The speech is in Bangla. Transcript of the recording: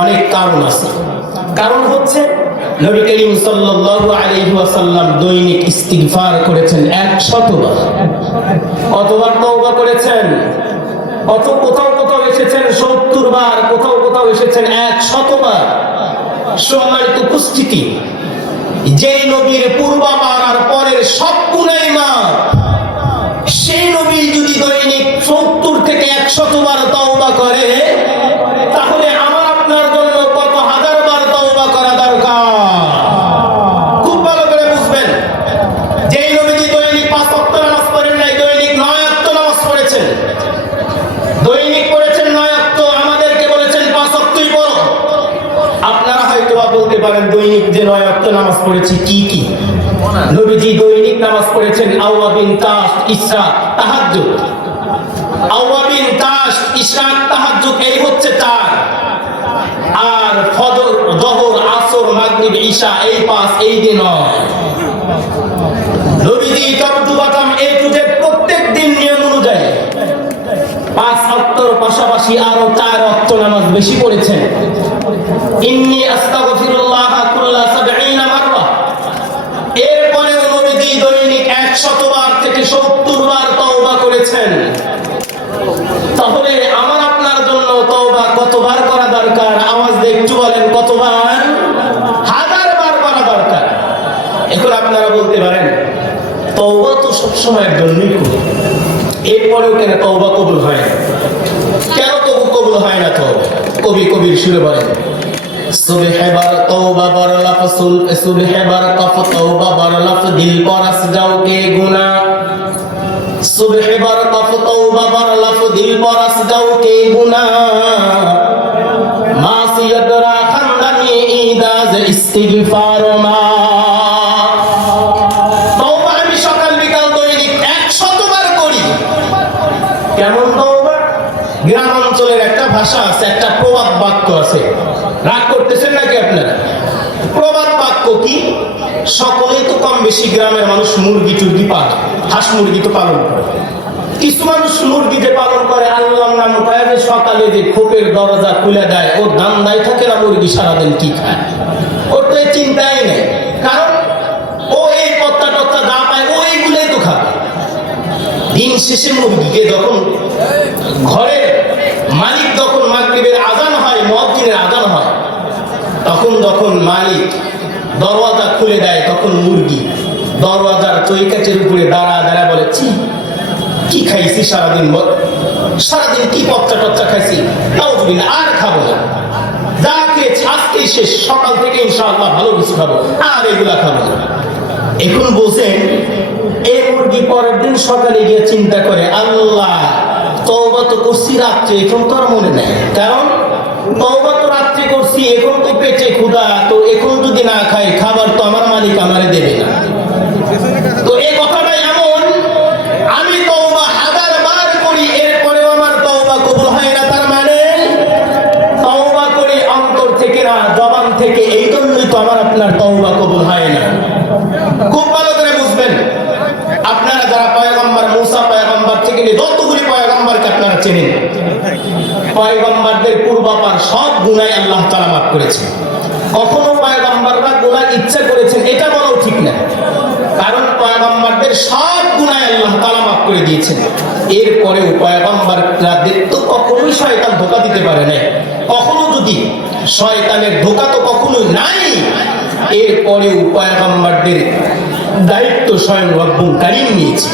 অনেক কারণ আছে। কারণ হচ্ছে নবী করিম সাল্লাল্লাহু আলাইহি ওয়াসাল্লাম দৈনিক ইস্তিগফার করেছেন 100 বার। কতবার তওবা করেছেন? কোথাও কোথাও এসেছেন 70 বার, কোথাও কোথাও এসেছেন 100 বার। সম্মানিত উপস্থিতি, যেই নবীর পূর্বাপার আর পরের সব গুনাহ মাফ, সেই নবী যদি দৈনিক 70 থেকে 100 বার তওবা করে, তাহলে আমার আপনার জন্য কত হাজার বার তওবা করা দরকার। খুব ভালো করে বুঝবেন, যেই নবীজি দৈনিক 5 ওয়াক্ত নামাজ পড়েন নাই, দৈনিক 9 ওয়াক্ত নামাজ পড়েছেন। দৈনিক পড়েছেন 9 ওয়াক্ত, আমাদেরকে বলেছেন 5 ওয়াক্তই পড়ো। আপনারা হয়তো বলতে পারেন দৈনিক যে 9 ওয়াক্ত নামাজ পড়েছি কি কি? নবীজি দৈনিক নামাজ পড়েছেন আওয়াবিন, তাশ, ইশরা, তাহাজ্জুদ। আওয়াবিন, তাশ, ইশরা, তাহাজ্জুদ এই হচ্ছে 4। আর ফজর, যোহর, আসর, মাগরিব, ঈশা এই 5, এই দিন নয়। নবীজি তরজুবাতাম এ টু জেড প্রত্যেক দিন নিয়ম অনুযায়ী 5 ওয়াক্তের পাশাপাশি আরো 4 ওয়াক্ত নামাজ বেশি পড়েছেন। ইন্নী আস্তাগফিরুল্লাহ কুল্লা 70 মাররা। এরপরেও নবীজি দৈনিক 100 বার থেকে 70 বার তওবা করেছেন। তাহলে আমার আপনার জন্য তওবা কতবার করা দরকার? আওয়াজ দিয়ে একটু বলেন, কতবার? হাজার বার করা দরকার। এখন আপনারা বলতে পারেন তওবা তো সব সময়ের জন্যই করি, এরপরেও কেন তওবা কবুল হয় না? কেন তবু কবুল হয় না? তো কবির সুরে বলেন, সুবহে বার তওবা বার লাফসুল, সুবহে বার কফ তওবা বার লাফ, দিল পরস যাও কে গুনাহ। সুবহে বার কফ তওবা বার লাফ, দিল পরস যাও কে গুনাহ। মাসিয়াত রা খানদানি ইদাজ ইস্তিগফার মা। তওবা আমি সকাল বিকাল দৈনিক 100 বার করি। কেমন তওবা? গ্রাম অঞ্চলের একটা ভাষা আছে, একটা প্রবাদ বাক্য আছে। রাগ করতেছেন নাকি আপনারা? প্রবাদ বাক্য কি? সকলেই তো কম বেশি গ্রামের মানুষ মুরগি টুরগি পালে, হাঁস মুরগি তো পালন করে। কিছু মানুষ মুরগি যে পালন করে আল্লাহর নাম উঠায়, যে সকালে যে খোপের দরজা খুলে দেয়, ওর ধান্দায় থাকে না মুরগি সারাদিন কি খায়, ওর তো এই চিন্তাই নেই। কারণ ও এই পত্তা টত্তা যা পায় ওইগুলোই তো খাবে। দিন শেষে মুরগিকে যখন ঘরের মালিক, যখন মাগরিবের আজান হয়, মুয়াজ্জিনের আজান হয়, তখন মালিক দরওয়াজা খুলে দেয়, তখন মুরগি দরওয়াজার চৌকাঠের উপরে দাঁড়া বলে, কি খাইছি সারাদিন কি পচ্চা টচ্চা খাইছি, নাউজুবিল্লাহ, আর খাবো না, যা খেয়েছি আজকেই শেষ, সকাল থেকে ইনশাআল্লাহ ভালো কিছু খাবো, আর এগুলা খাবো না। এখন বলছেন এই মুরগি পরের দিন সকালে গিয়ে চিন্তা করে, আল্লাহ তওবা তো করছি রাত্রে, এখন তো আর মনে নেই। কারণ তওবা তো রাত্রে করছি, এখন তো পেটে ক্ষুধা, তো এখন যদি না খাই, খাবার তো আমার মালিক আমারে দেবে না। তো এই কথাটা এমন, আমি তওবা হাজার বার করি, এরপরেও আমার তওবা কবুল হয় না, তার মানে তওবা করি অন্তর থেকে না, জবান থেকে, এই জন্যই তো আমার আপনার তওবা কবুল হয় না। খুব ভালো করে বুঝবেন, আপনারা যারা পয়গম্বর মুসা পয়গম্বর থেকে যতগুলি পয়গম্বরকে আপনারা চেনেন, পয়গম্বরদের পূর্বাপার সব গুনাহ আল্লাহ তাআলা মাফ করেছেন। কখনো পয়গম্বররা গুনাহ ইচ্ছা করেছেন এটা বলাও ঠিক না, কারণ পয়গম্বরদের সব গুনাহ আল্লাহ তাআলা মাফ করে দিয়েছেন। এরপরেও পয়গম্বরদের তো কখনোই শয়তান ধোঁকা দিতে পারে না। কখনো যদি শয়তানের ধোঁকা তো কখনোই নাই, এরপরেও পয়গম্বরদের দায়িত্ব স্বয়ং রব্বুল কারীম নিয়েছে।